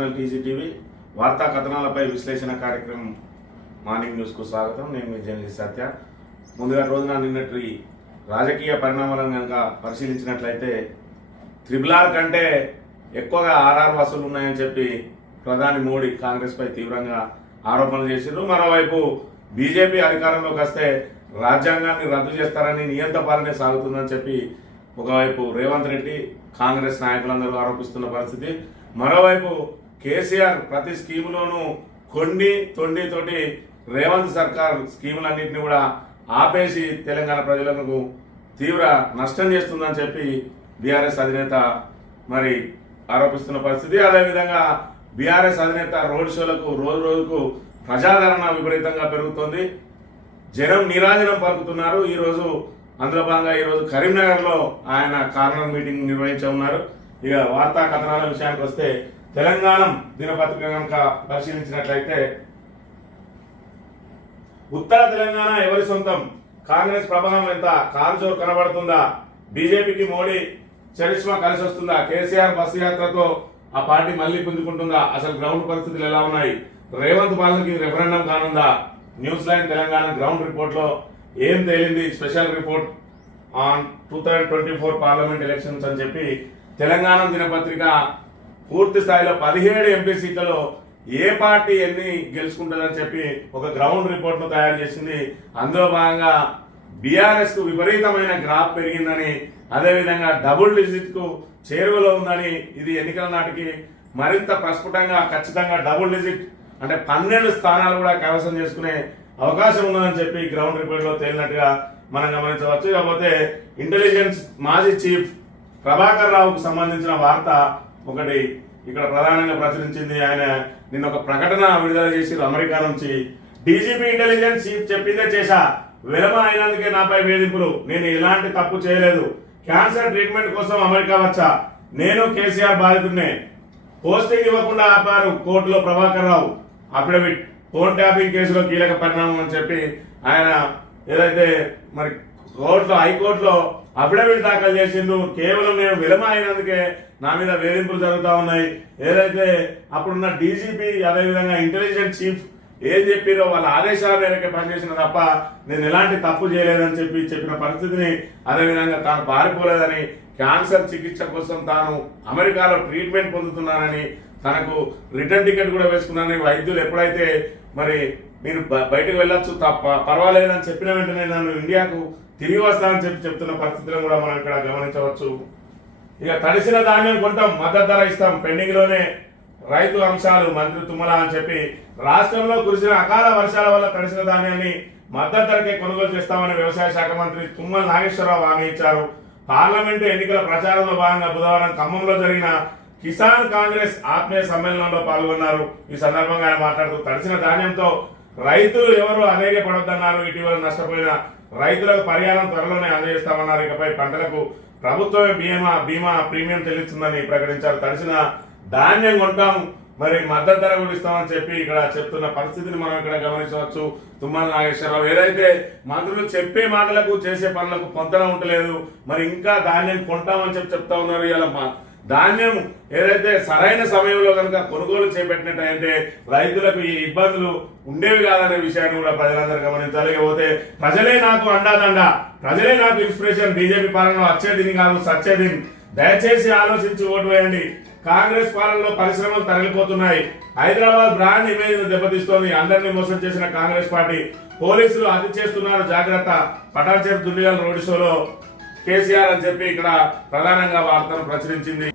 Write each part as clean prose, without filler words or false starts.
Channel TGTV వార్తా కథనాలపై విశ్లేషణ కార్యక్రమం మార్నింగ్ న్యూస్కు స్వాగతం. నేను మీ జర్నలిస్ట్ సత్య. ముందుగా రోజున నిన్నటి రాజకీయ పరిణామాలను కనుక పరిశీలించినట్లయితే త్రిబుల్ కంటే ఎక్కువగా ఆర్ఆర్ వసూలు ఉన్నాయని చెప్పి ప్రధాని మోడీ కాంగ్రెస్పై తీవ్రంగా ఆరోపణలు చేశారు. మరోవైపు బీజేపీ అధికారంలోకి వస్తే రాజ్యాంగాన్ని రద్దు చేస్తారని నియంత పాలనే సాగుతుందని చెప్పి ఒకవైపు రేవంత్ రెడ్డి కాంగ్రెస్ నాయకులందరూ ఆరోపిస్తున్న పరిస్థితి. మరోవైపు కేసీఆర్ ప్రతి స్కీములోనూ తోటి రేవంత్ సర్కార్ స్కీములన్నింటినీ కూడా ఆపేసి తెలంగాణ ప్రజలకు తీవ్ర నష్టం చేస్తుందని చెప్పి బీఆర్ఎస్ అధినేత మరి ఆరోపిస్తున్న పరిస్థితి. అదేవిధంగా బీఆర్ఎస్ అధినేత రోడ్ షోలకు రోజు రోజుకు ప్రజాదరణ విపరీతంగా పెరుగుతోంది. జనం నీరాజనం పలుకుతున్నారు. ఈరోజు అందులో భాగంగా ఈరోజు కరీంనగర్లో ఆయన కార్నర్ మీటింగ్ నిర్వహించనున్నారు. ఇక వార్తా కథనాల విషయానికి వస్తే తెలంగాణ దినపత్రిక కనుక పరిశీలించినట్లయితే ఉత్తర తెలంగాణ ఎవరి సొంతం, కాంగ్రెస్ ప్రభావం ఎంత, కారుజోరు కనబడుతుందా, బీజేపీకి మోడీ చరిష్మా కలిసి వస్తుందా, కేసీఆర్ బస్సు యాత్రతో ఆ పార్టీ మళ్లీ పుంజుకుంటుందా, అసలు గ్రౌండ్ పరిస్థితులు ఎలా ఉన్నాయి, రేవంత్ పాలనకి రెఫరెండం కానుందా, news line Telangana ground report లో ఏం తేలింది, special report on 2024 parliament elections అని చెప్పి తెలంగాణ దినపత్రిక పూర్తి స్థాయిలో 17 ఎంపీ సీట్లలో ఏ పార్టీ ఎన్ని గెలుచుకుంటుందని చెప్పి ఒక గ్రౌండ్ రిపోర్ట్ ను తయారు చేసింది. అందులో భాగంగా బీఆర్ఎస్ కు విపరీతమైన గ్రాఫ్ పెరిగిందని, అదేవిధంగా డబుల్ డిజిట్ కు చేరువలో ఉందని, ఇది ఎన్నికల నాటికి మరింత ప్రస్ఫుటంగా ఖచ్చితంగా డబుల్ డిజిట్ అంటే 12 స్థానాలు కూడా కైవసం చేసుకునే అవకాశం ఉన్నదని చెప్పి గ్రౌండ్ రిపోర్ట్ లో తేలినట్టుగా మనం గమనించవచ్చు. కాకపోతే ఇంటెలిజెన్స్ మాజీ చీఫ్ ప్రభాకర్ రావుకు సంబంధించిన వార్త ఒకటి ఇక్కడ ప్రధానంగా ప్రచురించింది. ఆయన నిన్న ఒక ప్రకటన విడుదల చేసి అమెరికా నుంచి డీజీపీ ఇంటెలిజెన్స్ చీఫ్ చెప్పిందే చేశా, విలమ అయినందుకే నాపై వేధింపులు, నేను ఎలాంటి తప్పు చేయలేదు, క్యాన్సర్ ట్రీట్మెంట్ కోసం అమెరికా వచ్చా, నేను కేసీఆర్ బాధితున్నే, పోస్టింగ్ ఇవ్వకుండా ఆపారు కోర్టులో Prabhakar Rao, affidavit, phone tapping కేసులో కీలక పరిణామం అని చెప్పి ఆయన ఏదైతే మరి కోర్టులో హైకోర్టులో అఫిడవిట్ దాఖలు చేసిండు. కేవలం నేను విలమ అయినందుకే నా మీద వేధింపులు జరుగుతూ ఉన్నాయి. ఏదైతే అప్పుడున్న డీజీపీ అదేవిధంగా ఇంటెలిజెన్స్ చీఫ్ ఏం చెప్పారో వాళ్ళ ఆదేశాల మేరకే పనిచేసిన తప్ప నేను ఎలాంటి తప్పు చేయలేదని చెప్పిన పరిస్థితిని, అదేవిధంగా తాను పారిపోలేదని, క్యాన్సర్ చికిత్స కోసం తాను అమెరికాలో ట్రీట్మెంట్ పొందుతున్నానని, తనకు రిటర్న్ టికెట్ కూడా వేసుకున్నానని, వైద్యులు ఎప్పుడైతే మరి మీరు బయటకు వెళ్ళొచ్చు పర్వాలేదని చెప్పిన వెంటనే నన్ను ఇండియాకు తిరిగి వస్తానని చెప్తున్న పరిస్థితులను కూడా మనం ఇక్కడ గమనించవచ్చు. ఇక తడిసిన ధాన్యం కొంటాం, మద్దతు ధర ఇస్తాం, పెండింగ్ లోనే రైతు అంశాలు మంత్రి తుమ్మల అని చెప్పి రాష్ట్రంలో కురిసిన అకాల వర్షాల వల్ల తడిసిన ధాన్యాన్ని మద్దతు ధరకే కొనుగోలు చేస్తామని వ్యవసాయ శాఖ మంత్రి తుమ్మల నాగేశ్వరరావు హామీ ఇచ్చారు. పార్లమెంటు ఎన్నికల ప్రచారంలో భాగంగా బుధవారం ఖమ్మంలో జరిగిన కిసాన్ కాంగ్రెస్ ఆత్మీయ సమ్మేళనంలో పాల్గొన్నారు. ఈ సందర్భంగా ఆయన మాట్లాడుతూ తడిసిన ధాన్యంతో రైతులు ఎవరు అధైర్యపడొద్దన్నారు. ఇటీవల నష్టపోయిన రైతులకు పరిహారం త్వరలోనే అందజేస్తామన్నారు. ఇకపై పంటలకు ప్రభుత్వమే బీమా ప్రీమియం చెల్లిస్తుందని ప్రకటించారు. తడిసిన ధాన్యం కొంటాం, మరి మద్దతు ధర కూడా ఇస్తామని చెప్పి ఇక్కడ చెప్తున్న పరిస్థితిని మనం ఇక్కడ గమనించవచ్చు. తుమ్మల నాగేశ్వరరావు ఏదైతే మంత్రులు చెప్పే మాటలకు చేసే పనులకు పొంతన ఉండలేదు, మరి ఇంకా ధాన్యం కొంటామని చెప్తా ఉన్నారు. ఇలా ధాన్యం ఏదైతే సరైన సమయంలో కనుక కొనుగోలు చేపట్టినట్టయితే రైతులకు ఈ ఇబ్బందులు ఉండేవి కాదనే విషయాన్ని కూడా ప్రజలందరూ గమనించాలి. పోతే ప్రజలే నాకు అండాదండ, ప్రజలే నాకు ఇన్స్పిరేషన్, బీజేపీ పాలనలో వచ్చేదిని కాదు సచ్చేదిని, దయచేసి ఆలోచించి ఓటు వేయండి. కాంగ్రెస్ పాలనలో పరిశ్రమలు తరలిపోతున్నాయి, హైదరాబాద్ బ్రాండ్ ఇమేజ్ దెబ్బతీస్తోంది, అందరినీ మోసం చేసిన కాంగ్రెస్ పార్టీ, పోలీసులు హత్య చేస్తున్నారు, జాగ్రత్త, పటాన్చెరు దుండిగల్ రోడ్ షోలో కేసీఆర్ అని చెప్పి ఇక్కడ ప్రధానంగా వార్తను ప్రచురించింది.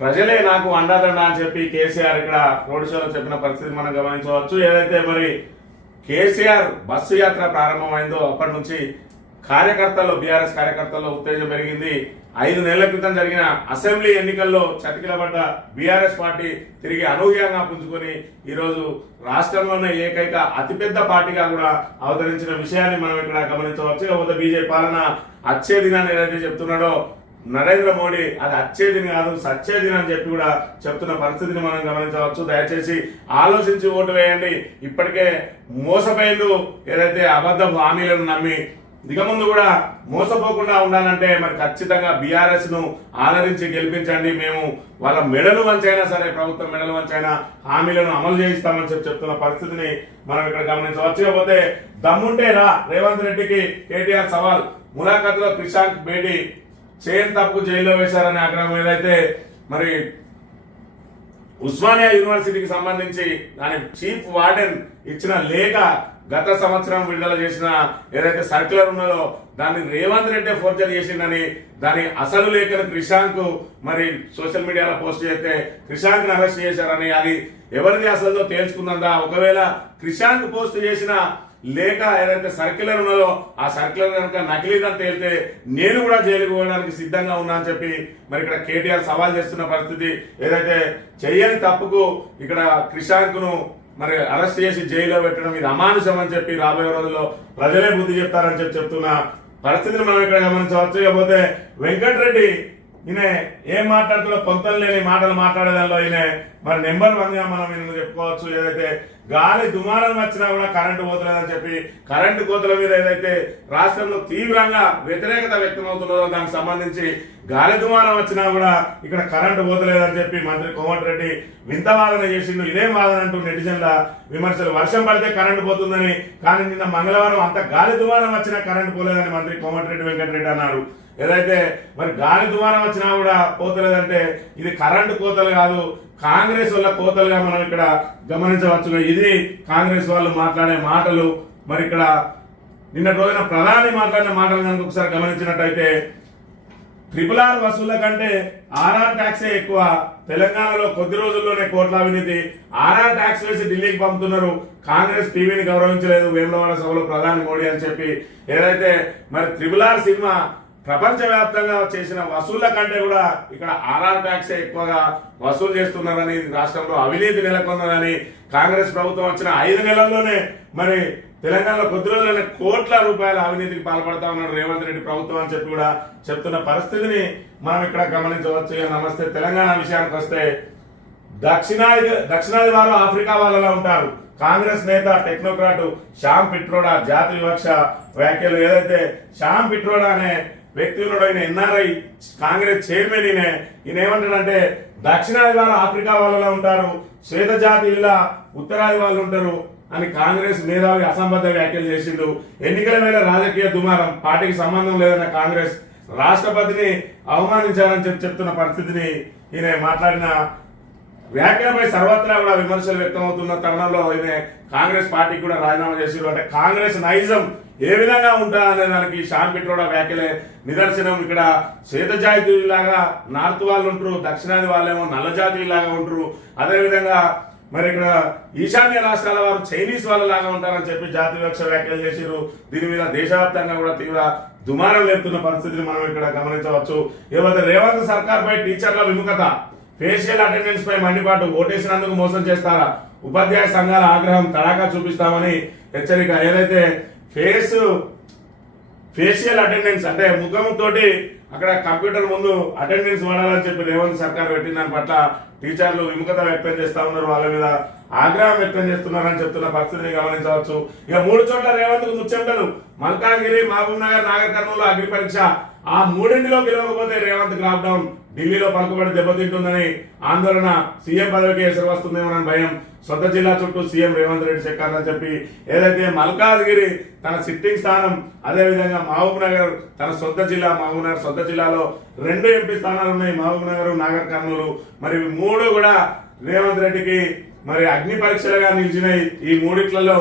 ప్రజలే నాకు అండాదండ అని చెప్పి కేసీఆర్ ఇక్కడ రోడ్ షోలో చెప్పిన పరిస్థితి మనం గమనించవచ్చు. ఏదైతే మరి కేసీఆర్ బస్సు యాత్ర ప్రారంభమైందో అప్పటి నుంచి బీఆర్ఎస్ కార్యకర్తల్లో ఉత్తేజం పెరిగింది. 5 నెలల క్రితం జరిగిన అసెంబ్లీ ఎన్నికల్లో చతికిలబడ్డ బీఆర్ఎస్ పార్టీ తిరిగి అనూహ్యంగా పుంజుకొని ఈరోజు రాష్ట్రంలోనే ఏకైక అతిపెద్ద పార్టీగా కూడా అవతరించిన విషయాన్ని మనం ఇక్కడ గమనించవచ్చు. కాకపోతే బీజేపీ పాలన అచ్చే దినాన్ని ఏదైతే చెప్తున్నాడో నరేంద్ర మోడీ, అది అచ్చేదిని కాదు సచ్చేదిని అని చెప్పి కూడా చెప్తున్న పరిస్థితిని మనం గమనించవచ్చు. దయచేసి ఆలోచించి ఓటు వేయండి. ఇప్పటికే మోసపోయిండు, ఏదైతే అబద్ధ హామీలను నమ్మి ఇక ముందు కూడా మోసపోకుండా ఉండాలంటే మరి ఖచ్చితంగా బీఆర్ఎస్ ను ఆదరించి గెలిపించండి, మేము వాళ్ళ మెడలు వంచైనా సరే ప్రభుత్వం మెడలు వంచైనా హామీలను అమలు చేయిస్తామని చెప్తున్న పరిస్థితిని మనం ఇక్కడ గమనించవచ్చు. ఇకపోతే దమ్ముంటేరా రేవంత్ రెడ్డికి కేటీఆర్ సవాల్, ములాఖాతులో క్రిషాంక్ భేటీ, చేయని తప్పుకు జైల్లో వేశారనే ఆగ్రహం ఏదైతే మరి ఉస్మానియా యూనివర్సిటీకి సంబంధించి దాని చీఫ్ వార్డెన్ ఇచ్చిన లేఖ గత సంవత్సరం విడుదల చేసిన ఏదైతే సర్క్యులర్ ఉన్నదో దాన్ని రేవంత్ రెడ్డి ఫోర్జరీ చేసిందని దాని అసలు లేఖను క్రిషాంక్ మరి సోషల్ మీడియాలో పోస్ట్ చేస్తే క్రిషాంక్ ని అరెస్ట్ చేశారని, అది ఎవరిది అసలు తేల్చుకుందా, ఒకవేళ క్రిషాంక్ పోస్ట్ చేసిన లేఖ ఏదైతే సర్క్యులర్ ఉన్నదో ఆ సర్క్యులర్ కనుక నకిలీదని తేలితే నేను కూడా జైలుకు పోవడానికి సిద్ధంగా ఉన్నా అని చెప్పి మరి ఇక్కడ కేటీఆర్ సవాల్ చేస్తున్న పరిస్థితి. ఏదైతే చెయ్యని తప్పుకు ఇక్కడ క్రిషాంక్ ను మరి అరెస్ట్ చేసి జైల్లో పెట్టడం ఇది అమానుషం అని చెప్పి రాబోయే రోజుల్లో ప్రజలే బుద్ధి చెప్తారని చెప్పి చెప్తున్న పరిస్థితిని మనం ఇక్కడ గమనించవచ్చు. ఇకపోతే వెంకటరెడ్డి ఈయన ఏం మాట్లాడుతున్నా పొంతం లేని మాటలు మాట్లాడేదానిలో ఈయన మరి నెంబర్ 1 గా మనం ఈయన చెప్పుకోవచ్చు. ఏదైతే గాలి దుమారం వచ్చినా కూడా కరెంటు పోతలేదని చెప్పి కరెంటు కోతల మీద ఏదైతే రాష్ట్రంలో తీవ్రంగా వ్యతిరేకత వ్యక్తమవుతున్నదో దానికి సంబంధించి గాలి దుమారం వచ్చినా కూడా ఇక్కడ కరెంటు పోతలేదని చెప్పి మంత్రి కోమటిరెడ్డి వింత వాదన చేసిండు. ఇదేం వాదన అంటూ నెటిజన్ల విమర్శలు. వర్షం పడితే కరెంటు పోతుందని, కానీ నిన్న మంగళవారం అంత గాలి దుమారం వచ్చినా కరెంటు పోలేదని మంత్రి కోమటిరెడ్డి వెంకటరెడ్డి అన్నాడు. ఏదైతే మరి గాలి దుమారం వచ్చినా కూడా పోతలేదంటే ఇది కరెంటు కోతలు కాదు, కాంగ్రెస్ వల్ల కోతలుగా మనం ఇక్కడ గమనించవచ్చు. ఇది కాంగ్రెస్ వాళ్ళు మాట్లాడే మాటలు. మరి ఇక్కడ నిన్న రోజున ప్రధాని మాట్లాడిన మాటలు కనుక ఒకసారి గమనించినట్టయితే RRR వసూళ్ల కంటే ఆర్ఆర్ ట్యాక్సే ఎక్కువ, తెలంగాణలో కొద్ది రోజుల్లోనే కోట్ల అవినీతి, ఆర్ఆర్ ట్యాక్స్ వేసి ఢిల్లీకి పంపుతున్నారు, కాంగ్రెస్ టీవీని గౌరవించలేదు వేములవాడ సభలో ప్రధాని మోడీ అని చెప్పి ఏదైతే మరి RRR సినిమా ప్రపంచవ్యాప్తంగా చేసిన వసూళ్ల కంటే కూడా ఇక్కడ ఆర్ఆర్ ట్యాక్సే ఎక్కువగా వసూలు చేస్తున్నారని, రాష్ట్రంలో అవినీతి నెలకొందని, కాంగ్రెస్ ప్రభుత్వం వచ్చిన 5 నెలల్లోనే మరి తెలంగాణలో కొద్ది రోజులైన కోట్ల రూపాయల అవినీతికి పాల్పడతా ఉన్నాడు రేవంత్ రెడ్డి ప్రభుత్వం అని చెప్పి కూడా చెప్తున్న పరిస్థితిని మనం ఇక్కడ గమనించవచ్చు. నమస్తే తెలంగాణ విషయానికి వస్తే దక్షిణాది వారు ఆఫ్రికా వాళ్ళలా ఉంటారు. కాంగ్రెస్ నేత టెక్నోక్రాట్ శ్యామ్ పిట్రోడా జాతి వివక్ష వ్యాఖ్యలు. ఏదైతే శ్యామ్ పిట్రోడా అనే వ్యక్తి ఉన్నాడు, ఆయన ఎన్ఆర్ఐ కాంగ్రెస్ చైర్మన్. ఈయన ఏమంటాడంటే దక్షిణాది వారు ఆఫ్రికా వాళ్ళలా ఉంటారు, శ్వేత జాతీయుల ఉత్తరాది వాళ్ళు ఉంటారు అని కాంగ్రెస్ మేధావి అసంబద్ధ వ్యాఖ్యలు చేసిండు. ఎన్నికల వేళ రాజకీయ దుమారం, పార్టీకి సంబంధం లేదన్న కాంగ్రెస్ రాష్ట్రపతిని అవమానించారని చెప్తున్న పరిస్థితిని ఈయన మాట్లాడిన వ్యాఖ్యలపై సర్వత్రా కూడా విమర్శలు వ్యక్తమవుతున్న తరుణంలో ఈయన కాంగ్రెస్ పార్టీకి కూడా రాజీనామా చేసారు. అంటే కాంగ్రెస్ నైజం ఏ విధంగా ఉంటా అనే దానికి శ్యామ్ పిట్రోడా వ్యాఖ్యలే నిదర్శనం. ఇక్కడ శ్వేత జాతీయులాగా నార్త్ వాళ్ళు ఉంటారు, దక్షిణాది వాళ్ళేమో నల్ల జాతీయులాగా ఉంటారు. అదేవిధంగా మరి ఇక్కడ ఈశాన్య రాష్ట్రాల వారు చైనీస్ వాళ్ళలాగా ఉంటారని చెప్పి జాతి వివక్ష వ్యాఖ్యలు చేశారు. దీని మీద దేశవ్యాప్తంగా కూడా తీవ్ర దుమారం లేపుతున్న పరిస్థితిని మనం ఇక్కడ గమనించవచ్చు. ఏవైతే రేవంత్ సర్కార్ పై టీచర్ల విముఖత, ఫేషియల్ అటెండెన్స్ పై మండిపాటు, ఓటేసినందుకు మోసం చేస్తారా, ఉపాధ్యాయ సంఘాల ఆగ్రహం, తడాకా చూపిస్తామని హెచ్చరిక. ఏదైతే ఫేషియల్ అటెండెన్స్ అంటే ముఖంతోటి అక్కడ కంప్యూటర్ ముందు అటెండెన్స్ వాడాలని చెప్పి రేవంత్ సర్కార్ పెట్టిన దాని పట్ల టీచర్లు విముఖత వ్యక్తం చేస్తా ఉన్నారు, వాళ్ళ మీద ఆగ్రహం వ్యక్తం చేస్తున్నారని చెప్తున్న పరిస్థితిని గమనించవచ్చు. ఇక 3 చోట్ల రేవంత్ కు ముచ్చెమటలు, మల్కాజ్గిరి, మహబూబ్ నగర్, నాగర్ కర్నూలు అగ్ని పరీక్ష. ఆ 3లో గెలవకపోతే రేవంత్ లాక్ డౌన్, ఢిల్లీలో పలుకుబడి దెబ్బతింటుందని ఆందోళన, సీఎం పదవికి ఎసరు వస్తుందేమోనని భయం, సొంత జిల్లా చుట్టూ సీఎం రేవంత్ రెడ్డి చెక్కారని చెప్పి ఏదైతే మల్కాజ్గిరి తన సిట్టింగ్ స్థానం, అదేవిధంగా మహబూబ్ నగర్ తన సొంత జిల్లా, మహబూబ్ నగర్ సొంత జిల్లాలో 2 ఎంపీ స్థానాలు ఉన్నాయి, మహబూబ్ నగర్, నాగర్ కర్నూలు. మరి 3 కూడా రేవంత్ రెడ్డికి మరి అగ్ని పరీక్షలుగా నిలిచినాయి. ఈ 3ట్లో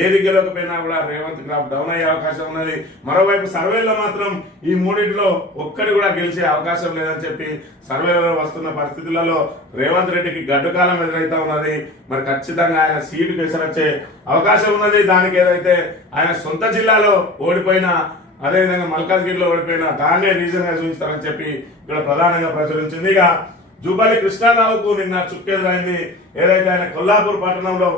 ఏది గెలవకపోయినా కూడా రేవంత్ గ్రాఫ్ డౌన్ అయ్యే అవకాశం ఉన్నది. మరోవైపు సర్వేలో మాత్రం ఈ 3ట్లో ఒక్కటి కూడా గెలిచే అవకాశం లేదని చెప్పి సర్వేలలో వస్తున్న పరిస్థితులలో రేవంత్ రెడ్డికి గడ్డుకాలం ఎదురైతా ఉన్నది. మరి ఖచ్చితంగా ఆయన సీటుకు ఎసరొచ్చే అవకాశం ఉన్నది. దానికి ఏదైతే ఆయన సొంత జిల్లాలో ఓడిపోయిన, అదేవిధంగా మల్కాజ్గిరిలో ఓడిపోయిన దాన్నే రీజన్ గా చూపిస్తారని చెప్పి ఇక్కడ ప్రధానంగా ప్రచురించింది. ఇక జూపల్లి కృష్ణారావుకు నిన్న చుక్కెదురైంది. ఏదైతే ఆయన కొల్లాపూర్ పట్టణంలో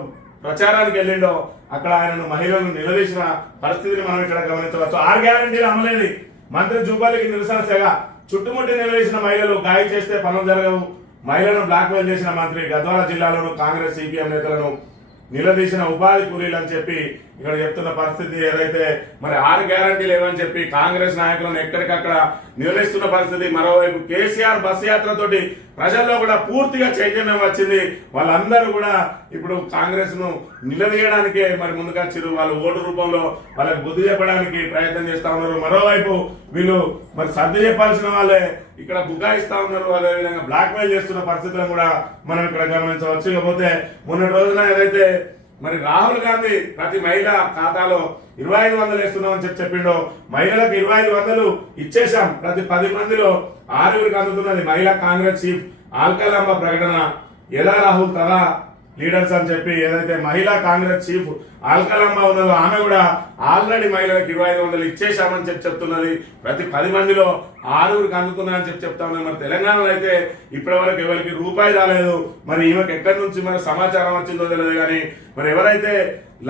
ప్రచారానికి వెళ్ళిండో అక్కడ ఆయనను మహిళలను నిలదీసిన పరిస్థితిని మనం ఇక్కడ గమనించవచ్చు. 6 గ్యారంటీలు అమలేని మంత్రి జూపల్లికి నిరసన సెగ, చుట్టుముట్టి నిలదీసిన మహిళలు, గాయ చేస్తే పనులు జరగవు, మహిళలను బ్లాక్మెయిల్ చేసిన మంత్రి, గద్వాల జిల్లాలోను కాంగ్రెస్ సిపిఎం నేతలను నిలదీసిన ఉపాధి కూలీలు అని చెప్పి ఇక్కడ చెప్తున్న పరిస్థితి ఏదైతే మరి 6 గ్యారంటీలు ఏమని చెప్పి కాంగ్రెస్ నాయకులను ఎక్కడికక్కడ నిలదీస్తున్న పరిస్థితి. మరోవైపు కేసీఆర్ బస్ యాత్రతోటి ప్రజల్లో కూడా పూర్తిగా చైతన్యం వచ్చింది. వాళ్ళందరూ కూడా ఇప్పుడు కాంగ్రెస్ ను నిలదీయడానికే మరి ముందుగా చిరు వాళ్ళు ఓటు రూపంలో వాళ్ళకి బుద్ధి చెప్పడానికి ప్రయత్నం చేస్తా ఉన్నారు. మరోవైపు వీళ్ళు మరి సర్ది చెప్పాల్సిన వాళ్ళే ఇక్కడ బుకాయిస్తా ఉన్నారు. అదేవిధంగా బ్లాక్ మెయిల్ చేస్తున్న పరిస్థితులను కూడా మనం ఇక్కడ గమనించవచ్చు. ఇకపోతే మొన్నటి రోజున ఏదైతే మరి రాహుల్ గాంధీ ప్రతి మహిళ ఖాతాలో 2500 వేస్తున్నామని చెప్పిండో, మహిళలకు 2500 ఇచ్చేశాం. ప్రతి 10 మందిలో 6 అందుతున్నది. మహిళా కాంగ్రెస్ చీఫ్ ఆల్కలాంబ ప్రకటన, ఎలా రాహుల్ తదా లీడర్స్ అని చెప్పి ఏదైతే మహిళా కాంగ్రెస్ చీఫ్ ఆల్కలాంబ ఉన్నదో ఆమె కూడా ఆల్రెడీ మహిళలకు 2500 ఇచ్చేశామని చెప్తున్నది. ప్రతి 10 మందిలో 6 అందుతున్నాయని చెప్తా ఉన్నది. మరి తెలంగాణలో అయితే ఇప్పటి వరకు ఎవరికి రూపాయి రాలేదు. మరి ఈమెకు ఎక్కడి నుంచి మరి సమాచారం వచ్చిందో తెలియదు. కానీ మరి ఎవరైతే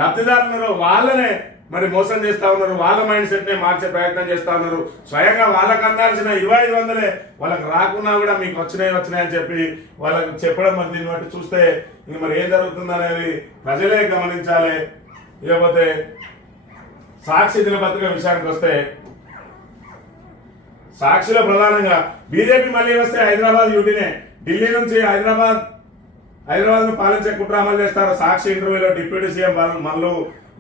లబ్ధిదారులు ఉన్నారో వాళ్ళనే మరి మోసం చేస్తా ఉన్నారు. వాళ్ళ మైండ్ సెట్ నే మార్చే ప్రయత్నం చేస్తా ఉన్నారు. స్వయంగా వాళ్ళకు అందాల్సిన 2500 వాళ్ళకి రాకున్నా కూడా మీకు వచ్చినాయి అని చెప్పి వాళ్ళకి చెప్పడం. మరి దీన్ని బట్టి చూస్తే ఇంక మరి ఏం జరుగుతుందనేది ప్రజలే గమనించాలి. ఇకపోతే సాక్షి దినపత్రిక విషయానికి వస్తే, సాక్షిలో ప్రధానంగా బీజేపీ మళ్ళీ వస్తే హైదరాబాద్ యూటీనే, ఢిల్లీ నుంచి హైదరాబాద్ ను పాలించే కుట్ర అమలు చేస్తారు. సాక్షి ఇంటర్వ్యూలో డిప్యూటీ సీఎం మల్లు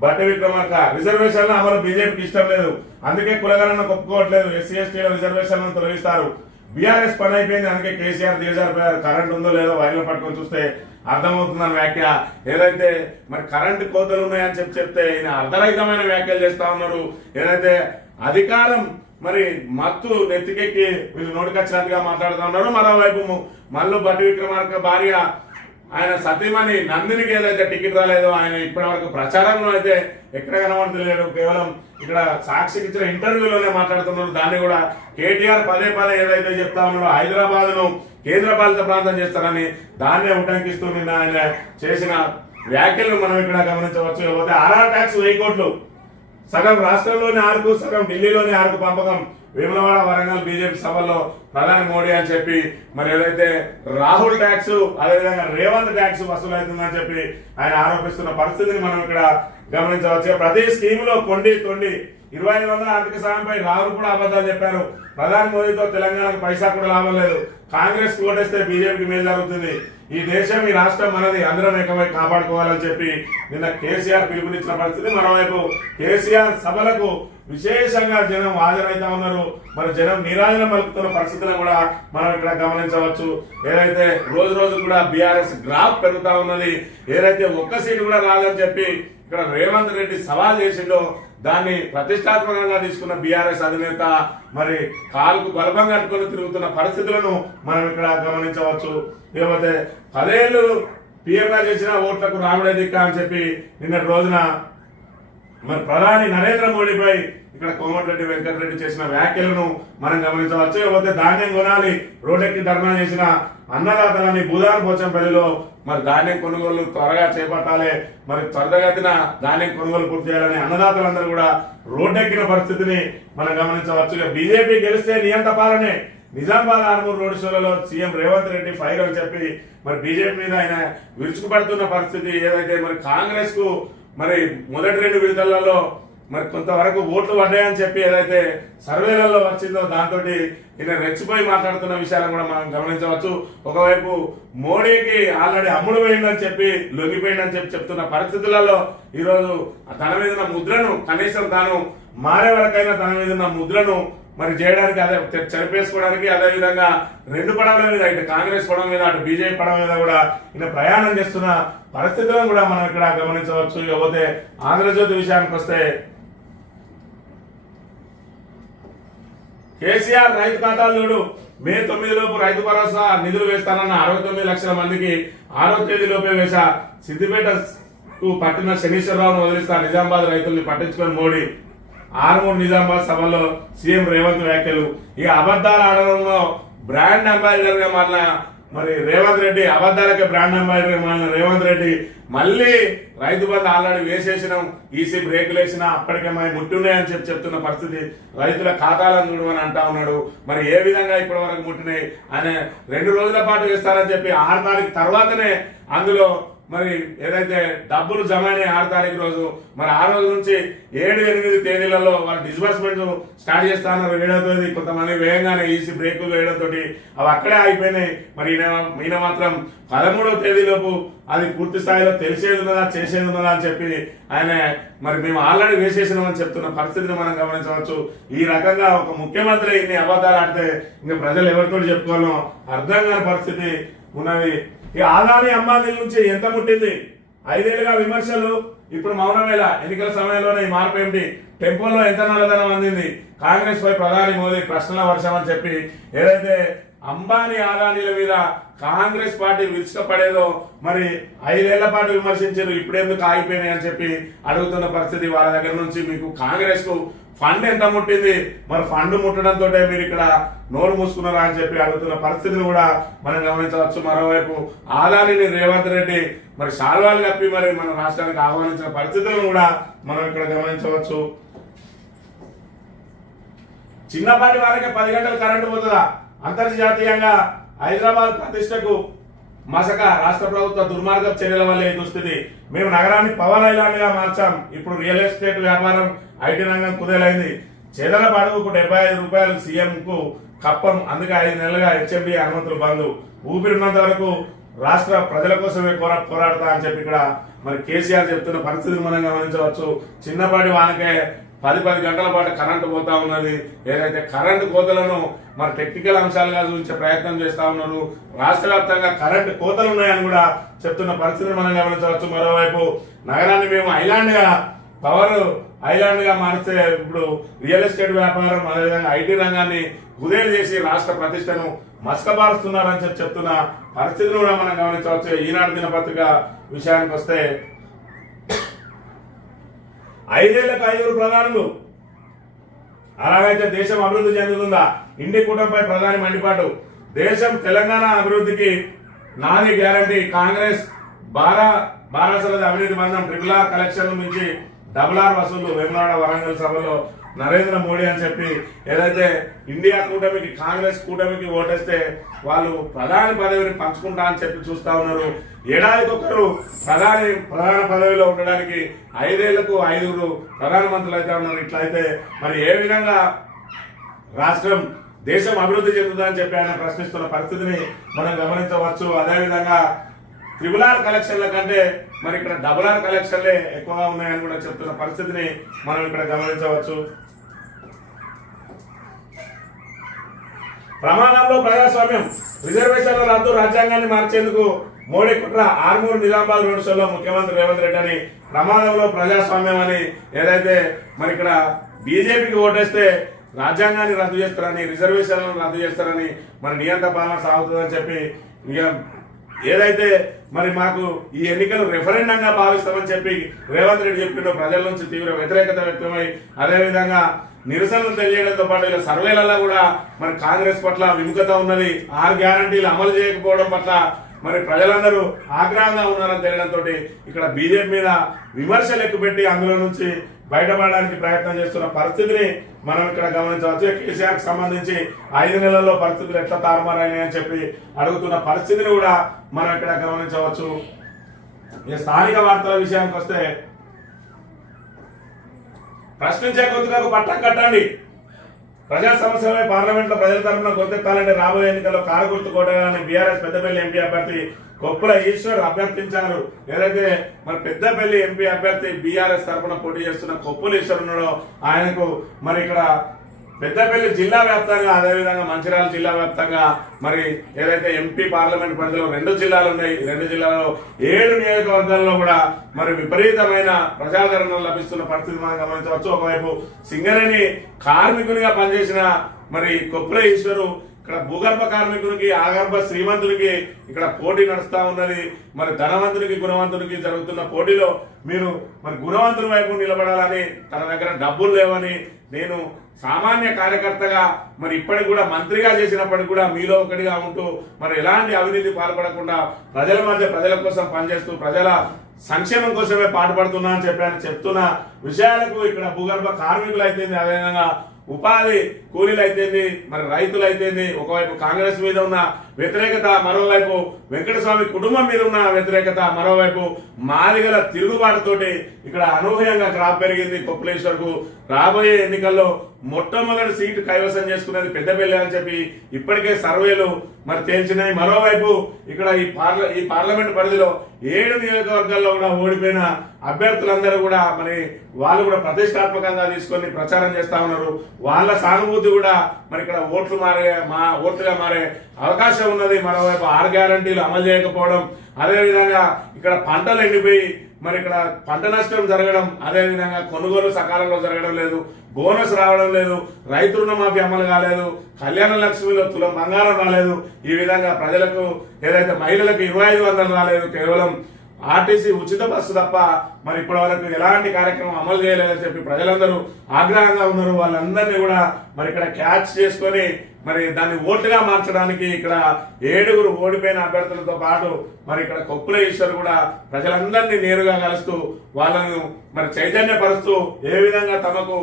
భట్టి విక్రమార్క, రిజర్వేషన్ల అమలు బీజేపీకి ఇష్టం లేదు, అందుకే కులగణన ఒప్పుకోవట్లేదు, ఎస్సీ ఎస్టీల రిజర్వేషన్లను తొలగిస్తారు, బీఆర్ఎస్ పని అయిపోయింది, అందుకే కేసీఆర్ దిగజారిపోయారు, కరెంట్ ఉందో లేదో వైర్లు పట్టుకొని చూస్తే అర్థమవుతుందని వ్యాఖ్య. ఏదైతే మరి కరెంటు కోతలు ఉన్నాయని చెప్తే ఈయన అర్ధరహితమైన వ్యాఖ్యలు చేస్తా ఉన్నారు. ఏదైతే అధికారం మరి మత్తు నెత్తికెక్కి వీళ్ళు నోటికొచ్చినట్టుగా మాట్లాడుతూ ఉన్నారు. మరోవైపు మల్లు భట్టి విక్రమార్క భార్య ఆయన సతీమణి నందినికి ఏదైతే టికెట్ రాలేదో ఆయన ఇప్పటి వరకు ప్రచారంలో అయితే ఎక్కడ కనబడతలేడు. కేవలం ఇక్కడ సాక్షికి ఇచ్చిన ఇంటర్వ్యూలోనే మాట్లాడుతున్నారు. దాన్ని కూడా కేటీఆర్ పదే ఏదైతే చెప్తా ఉన్నాడో హైదరాబాద్ ను కేంద్ర పాలిత ప్రాంతం చేస్తారని దాన్నే ఉటంకిస్తూ నిన్న ఆయన చేసిన వ్యాఖ్యలను మనం ఇక్కడ గమనించవచ్చు. లేకపోతే ఆర్ఆర్ ట్యాక్స్ 1000 కోట్లు, సగం రాష్ట్రంలోని 6కు, సగం ఢిల్లీలోని 6కు పంపకం, వేములవాడ వరంగల్ బీజేపీ సభల్లో ప్రధాని మోడీ అని చెప్పి మరి ఏదైతే రాహుల్ ట్యాక్స్ అదేవిధంగా రేవంత్ ట్యాక్స్ వసూలవుతుందని చెప్పి ఆయన ఆరోపిస్తున్న పరిస్థితిని మనం ఇక్కడ గమనించవచ్చు. ప్రతి స్కీమ్ లో కొండి 2500 ఆర్థిక సాయంపై రాహుల్ కూడా అబద్ధాలు చెప్పారు. ప్రధాని మోదీతో తెలంగాణకు పైసా కూడా లాభం లేదు, కాంగ్రెస్ ఓటేస్తే బీజేపీకి మేలు జరుగుతుంది, ఈ దేశం ఈ రాష్ట్రం మనది, అందరం ఏకమై కాపాడుకోవాలని చెప్పి నిన్న కేసీఆర్ పిలుపునిచ్చిన పరిస్థితి. మరోవైపు కేసీఆర్ సభలకు విశేషంగా జనం హాజరైతా ఉన్నారు. మరి జనం నీరాజన పలుకుతున్న పరిస్థితులను కూడా మనం ఇక్కడ గమనించవచ్చు. ఏదైతే రోజు కూడా బీఆర్ఎస్ గ్రాఫ్ పెరుగుతా ఉన్నది. ఏదైతే ఒక్క సీటు కూడా రాదని చెప్పి ఇక్కడ రేవంత్ రెడ్డి సవాల్ చేసిండో దాన్ని ప్రతిష్టాత్మకంగా తీసుకున్న బీఆర్ఎస్ అధినేత మరి కాలుకు బలపం కట్టుకుని తిరుగుతున్న పరిస్థితులను మనం ఇక్కడ గమనించవచ్చు. లేకపోతే 10 ఏళ్లు పీఎంగా చేసిన ఓట్లకు రాముడే దిక్క అని చెప్పి నిన్నటి రోజున మరి ప్రధాని నరేంద్ర మోడీపై ఇక్కడ కోమటిరెడ్డి వెంకటరెడ్డి చేసిన వ్యాఖ్యలను మనం గమనించవచ్చు. లేకపోతే ధాన్యం కొనాలి రోడ్డెక్కి ధర్నా చేసిన అన్నదాతలని భూదాన్ పోచంపల్లిలో మరి ధాన్యం కొనుగోలు త్వరగా చేపట్టాలి, మరి త్వరగతిన ధాన్యం కొనుగోలు పూర్తి చేయాలని అన్నదాతలందరూ కూడా రోడ్డెక్కిన పరిస్థితిని మనం గమనించవచ్చు. బీజేపీ గెలిస్తే నియంత పాలనే, నిజామాబాద్ ఆర్మూర్ రోడ్ షోలలో సీఎం రేవంత్ రెడ్డి ఫైర్ అని చెప్పి మరి బీజేపీ మీద ఆయన విరుచుకుపడుతున్న పరిస్థితి. ఏదైతే మరి కాంగ్రెస్ కు మరి మొదటి 2 విడతలలో మరి కొంతవరకు ఓట్లు పడ్డాయని చెప్పి ఏదైతే సర్వేలలో వచ్చిందో దాంతో ఈయన రెచ్చిపోయి మాట్లాడుతున్న విషయాలను కూడా మనం గమనించవచ్చు. ఒకవైపు మోడీకి ఆల్రెడీ అమ్ముడు పోయిందని చెప్పి లొంగిపోయిందని చెప్పి చెప్తున్న పరిస్థితులలో ఈరోజు తన మీద ఉన్న ముద్రను కనీసం తాను మారే వరకైనా తన మీద ఉన్న ముద్రను మరి చేయడానికి అదే చెరిపేసుకోవడానికి అదేవిధంగా 2 పడవల మీద ఇటు కాంగ్రెస్ పడవ మీద అటు బీజేపీ పడవ మీద కూడా ఈయన ప్రయాణం చేస్తున్న పరిస్థితులను కూడా మనం ఇక్కడ గమనించవచ్చు. ఇకపోతే ఆంధ్రజ్యోతి విషయానికి వస్తే కేసీఆర్ రైతు ఖాతాలు మే 9 లోపు రైతు భరోసా నిధులు వేస్తానన్న 69 లక్షల మందికి 6వ తేదీలోపే వేశా, సిద్దిపేటకు పట్టిన శనీశ్వరరావును వదిలిస్తా, నిజామాబాద్ రైతుల్ని పట్టించుకొని మోడీ, ఆర్మూర్ నిజామాబాద్ సభలో సీఎం రేవంత్ వ్యాఖ్యలు. ఇక అబద్దాలు ఆడడంలో బ్రాండ్ అంబాసిడర్ గా మారిన మరి రేవంత్ రెడ్డి, అబద్దాలకే బ్రాండ్ అంబాసిడర్ గా మారిన రేవంత్ రెడ్డి మళ్ళీ రైతు బంధు ఆల్రెడీ వేసేసినాం, ఈసీ బ్రేకులు వేసినా అప్పటికే మరి ముట్టున్నాయని చెప్తున్న పరిస్థితి. రైతుల ఖాతాలను చూడమని అంటా ఉన్నాడు. మరి ఏ విధంగా ఇప్పటి వరకు ముట్టినాయి ఆయన 2 రోజుల పాటు వేస్తారని చెప్పి 6 తారీఖు తర్వాతనే అందులో మరి ఏదైతే డబ్బులు జమ అయినాయి 6 తారీఖు రోజు, మరి ఆ రోజు నుంచి 7-8 తేదీలలో వాళ్ళ డిస్బర్స్మెంట్ స్టార్ట్ చేస్తా ఉన్నారు. 7వ తేదీ కొంతమంది వేగంగానే ఈసీ బ్రేకులు వేయడంతో అవి అక్కడే అయిపోయినాయి. మరి ఈయన మాత్రం 13వ తేదీలోపు అది పూర్తి స్థాయిలో తెలిసేది ఉన్నదా చేసేది ఉన్నదా అని చెప్పి ఆయన మరి మేము ఆల్రెడీ వేసేసినామని చెప్తున్న పరిస్థితిని మనం గమనించవచ్చు. ఈ రకంగా ఒక ముఖ్యమంత్రి ఇన్ని అబద్ధాలు ఆడితే ఇంకా ప్రజలు ఎవరితో చెప్పుకోవాలో అర్థం కాని పరిస్థితి ఉన్నది. ఈ ఆదాని అంబానీ నుంచి ఎంత ముట్టింది? 5 ఏళ్ళుగా విమర్శలు, ఇప్పుడు మౌనమేళ. ఎన్నికల సమయంలోనే ఈ మార్పు ఏమిటి? టెంపోలో ఎంత నల్లధనం అందింది? కాంగ్రెస్ పై ప్రధాని మోదీ ప్రశ్నల వర్షం అని చెప్పి ఏదైతే అంబానీ ఆదానీల మీద కాంగ్రెస్ పార్టీ విరుచుకపడేదో మరి 5 ఏళ్ల పాటు విమర్శించారు, ఇప్పుడెందుకు ఆగిపోయినాయి అని చెప్పి అడుగుతున్న పరిస్థితి. వాళ్ళ దగ్గర నుంచి మీకు కాంగ్రెస్ కు ఫండ్ ఎంత ముట్టింది? మరి ఫండ్ ముట్టడంతో మీరు ఇక్కడ నోరు మూసుకున్నారా అని చెప్పి అడుగుతున్న పరిస్థితిని కూడా మనం గమనించవచ్చు. మరోవైపు ఆదానిని రేవంత్ రెడ్డి మరి శాల్వాలు కప్పి మరి మన రాష్ట్రానికి ఆహ్వానించిన పరిస్థితులను కూడా మనం ఇక్కడ గమనించవచ్చు. చిన్నపాటి వారికి 10 గంటలు కరెంటు పోతుందా? అంతర్జాతీయంగా హైదరాబాద్ ప్రతిష్టకు మసక. రాష్ట్ర ప్రభుత్వ దుర్మార్గ చర్యల వల్లే ఈ దుస్థితి. మేము నగరాన్ని పవర్ ఐలాండ్ గా మార్చాం. ఇప్పుడు రియల్ ఎస్టేట్ వ్యాపారం, ఐటీ రంగం కుదేలైంది. చెదలపు అడుగుకు 75 రూపాయలు సీఎం కు కప్పం. అందుకే 5 నెలలుగా హెచ్ఎండి అనుమతులు బంద్. ఊపిరిన్నంత వరకు రాష్ట్ర ప్రజల కోసమే పోరాడతా అని చెప్పి ఇక్కడ మరి కేసీఆర్ చెప్తున్న పరిస్థితిని మనం గమనించవచ్చు. చిన్నపాటి వానకే 10 గంటల పాటు కరెంటు పోతా ఉన్నది. ఏదైతే కరెంటు కోతలను మరి టెక్నికల్ అంశాలుగా చూపించే ప్రయత్నం చేస్తా ఉన్నారు. రాష్ట్ర వ్యాప్తంగా కరెంటు కోతలు ఉన్నాయని కూడా చెప్తున్న పరిస్థితిని మనం గమనించవచ్చు. మరోవైపు నగరాన్ని మేము పవర్ ఐలాండ్ గా మారిస్తే ఇప్పుడు రియల్ ఎస్టేట్ వ్యాపారం, అదేవిధంగా ఐటీ రంగాన్ని కుదేలు చేసి రాష్ట్ర ప్రతిష్టను మస్కబారుస్తున్నారని చెప్తున్న పరిస్థితిని కూడా మనం గమనించవచ్చు. ఈనాడు దినపత్రిక విషయానికి వస్తే 5 ఏళ్లకు 5 ప్రధానులు. అలాగైతే దేశం అభివృద్ధి చెందుతుందా? ఇండి కూటమిపై ప్రధాని మండిపాటు. దేశం తెలంగాణ అభివృద్ధికి నాది గ్యారంటీ. కాంగ్రెస్ బారాసలది అవినీతి బంధం. RRR కలెక్షన్ నుంచి RRR వసూలు. వేములవాడ వరంగల్ సభలో నరేంద్ర మోడీ అని చెప్పి ఏదైతే ఇండియా కూటమికి కాంగ్రెస్ కూటమికి ఓటేస్తే వాళ్ళు ప్రధాని పదవిని పంచుకుంటా అని చెప్పి చూస్తా ఉన్నారు. ఏడాదికొకరు ప్రధాన పదవిలో ఉండడానికి 5 ఏళ్లకు 5 ప్రధానమంత్రులు అయితే ఉన్నారు. ఇట్లయితే మరి ఏ విధంగా రాష్ట్రం దేశం అభివృద్ధి చెందుతుందని చెప్పి ఆయన ప్రశ్నిస్తున్న పరిస్థితిని మనం గమనించవచ్చు. అదేవిధంగా RRR కలెక్షన్ల కంటే మరి ఇక్కడ RRR కలెక్షన్లే ఎక్కువగా ఉన్నాయని కూడా చెప్తున్న పరిస్థితిని మనం ఇక్కడ గమనించవచ్చు. ప్రమాణంలో ప్రజాస్వామ్యం. రిజర్వేషన్ల రద్దు, రాజ్యాంగాన్ని మార్చేందుకు మోడీ కుట్ర. ఆర్మూర్ నిజామాబాద్ రోడ్ షోలో ముఖ్యమంత్రి రేవంత్ రెడ్డి అని ప్రమాదంలో ప్రజాస్వామ్యం అని ఏదైతే మరి ఇక్కడ బీజేపీకి ఓటేస్తే రాజ్యాంగాన్ని రద్దు చేస్తారని, రిజర్వేషన్లను రద్దు చేస్తారని, మరి నియంత్రణ పాలన సాగుతుందని చెప్పి ఏదైతే మరి మాకు ఈ ఎన్నికలు రెఫరెండంగా భావిస్తామని చెప్పి రేవంత్ రెడ్డి చెప్పిండో ప్రజల నుంచి తీవ్ర వ్యతిరేకత వ్యక్తమై అదేవిధంగా నిరసనలు తెలియడంతో పాటు ఇలా సర్వేలలో కూడా మరి కాంగ్రెస్ పట్ల విముఖత ఉన్నది. 6 గ్యారంటీలు అమలు చేయకపోవడం పట్ల మరి ప్రజలందరూ ఆగ్రహంగా ఉన్నారని తెలియడంతో ఇక్కడ బీజేపీ మీద విమర్శలు ఎక్కుపెట్టి అందులో నుంచి బయటపడడానికి ప్రయత్నం చేస్తున్న పరిస్థితిని మనం ఇక్కడ గమనించవచ్చు. కేసీఆర్ కి సంబంధించి 5 నెలల్లో పరిస్థితులు ఎట్లా తారుమారైనాయని చెప్పి అడుగుతున్న పరిస్థితిని కూడా మనం ఇక్కడ గమనించవచ్చు. ఈ స్థానిక వార్తల విషయానికి వస్తే ప్రశ్నించే గొంతులకు పట్టం కట్టండి. ప్రజా సమస్యలపై పార్లమెంట్ లో ప్రజల తరఫున గొంతెత్తాలంటే రాబోయే ఎన్నికల్లో కారు గుర్తు కోటగాలని బీఆర్ఎస్ పెద్దపల్లి ఎంపీ అభ్యర్థి కొప్పుల ఈశ్వర్ అభ్యర్థించారు. ఏదైతే మరి పెద్దపల్లి ఎంపీ అభ్యర్థి బీఆర్ఎస్ తరఫున పోటీ చేస్తున్న కొప్పుల ఈశ్వర్ ఉన్నాడో ఆయనకు మరి ఇక్కడ పెద్దపల్లి జిల్లా వ్యాప్తంగా అదేవిధంగా మంచిర్యాల జిల్లా వ్యాప్తంగా మరి ఏదైతే ఎంపీ పార్లమెంట్ పరిధిలో 2 జిల్లాలు ఉన్నాయి. 2 జిల్లాలో 7 నియోజకవర్గాల్లో కూడా మరి విపరీతమైన ప్రజాదరణ లభిస్తున్న పరిస్థితి మనం గమనించవచ్చు. ఒకవైపు సింగరేణి కార్మికునిగా పనిచేసిన మరి కొప్పుల ఈశ్వరు ఇక్కడ భూగర్భ కార్మికునికి ఆగర్భ శ్రీమంతునికి ఇక్కడ పోటీ నడుస్తా ఉన్నది. మరి ధనవంతునికి గుణవంతునికి జరుగుతున్న పోటీలో మీరు మరి గుణవంతుని వైపు నిలబడాలని, తన దగ్గర డబ్బులు లేవని, నేను సామాన్య కార్యకర్తగా మరి ఇప్పటికి కూడా మంత్రిగా చేసినప్పటికి కూడా మీలో ఒకటిగా ఉంటూ మరి ఎలాంటి అవినీతి పాల్పడకుండా ప్రజల మధ్య ప్రజల కోసం పనిచేస్తూ ప్రజల సంక్షేమం కోసమే పాటుపడుతున్నా అని చెప్పి ఆయన చెప్తున్న విషయాలకు ఇక్కడ భూగర్భ కార్మికులు అయితేంది, అదేవిధంగా ఉపాధి కూలీలు అయితేంది, మరి రైతులు అయితేంది, ఒకవైపు కాంగ్రెస్ మీద ఉన్న వ్యతిరేకత, మరోవైపు వెంకటస్వామి కుటుంబం మీద ఉన్న వ్యతిరేకత, మరోవైపు మాదిగల తిరుగుబాటుతోటి ఇక్కడ అనూహ్యంగా క్రాప్ పెరిగింది కొప్పులేశ్వర్ కు. రాబోయే ఎన్నికల్లో మొట్టమొదటి సీటు కైవసం చేసుకునేది పెద్దపల్లి అని చెప్పి ఇప్పటికే సర్వేలు మరి తేల్చినాయి. మరోవైపు ఇక్కడ ఈ పార్లమెంట్ పరిధిలో 7 నియోజకవర్గాల్లో కూడా ఓడిపోయిన అభ్యర్థులందరూ కూడా మరి వాళ్ళు కూడా ప్రతిష్టాత్మకంగా తీసుకొని ప్రచారం చేస్తా ఉన్నారు. వాళ్ళ సానుభూతి కూడా మరి ఇక్కడ ఓట్లుగా మారే అవకాశం ఉన్నది. మరోవైపు 6 గ్యారంటీలు అమలు చేయకపోవడం, అదేవిధంగా ఇక్కడ పంటలు ఎండిపోయి మరి ఇక్కడ పంట నష్టం జరగడం, అదేవిధంగా కొనుగోలు సకాలంలో జరగడం లేదు, బోనస్ రావడం లేదు, రైతు రుణమాఫీ అమలు కాలేదు, కళ్యాణ లక్ష్మిలో తులం బంగారం రాలేదు, ఈ విధంగా ప్రజలకు ఏదైతే మహిళలకు 2500 రాలేదు, కేవలం ఆర్టీసీ ఉచిత బస్సు తప్ప మరి ఇప్పటి వరకు ఎలాంటి కార్యక్రమం అమలు చేయలేదని చెప్పి ప్రజలందరూ ఆగ్రహంగా ఉన్నారు. వాళ్ళందరినీ కూడా మరి ఇక్కడ క్యాచ్ చేసుకొని మరి దాన్ని ఓటుగా మార్చడానికి ఇక్కడ 7 ఓడిపోయిన అభ్యర్థులతో పాటు మరి ఇక్కడ కొప్పులేశ్వర్ కూడా ప్రజలందరినీ నేరుగా కలుస్తూ వాళ్ళను మరి చైతన్యపరుస్తూ ఏ విధంగా తమకు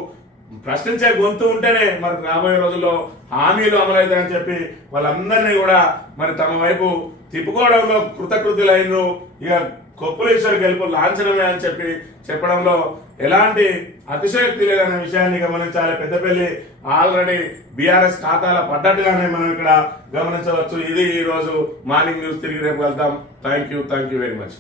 ప్రశ్నించే గొంతు ఉంటేనే మరి రాబోయే రోజుల్లో హామీలు అమలవుతాయని చెప్పి వాళ్ళందరినీ కూడా మరి తమ వైపు తిప్పుకోవడంలో కృతకృతులైనరు. ఇక కొప్పులేశ్వర్ గెలుపు లాంఛనమే అని చెప్పి చెప్పడంలో ఎలాంటి అతిశయోక్తి లేదనే విషయాన్ని గమనించాలి. పెద్దపల్లి ఆల్రెడీ బీఆర్ఎస్ ఖాతాల పడ్డట్టుగానే మనం ఇక్కడ గమనించవచ్చు. ఇది ఈ రోజు మార్నింగ్ న్యూస్. తిరిగి రేపు వెళ్తాం. Thank you very much.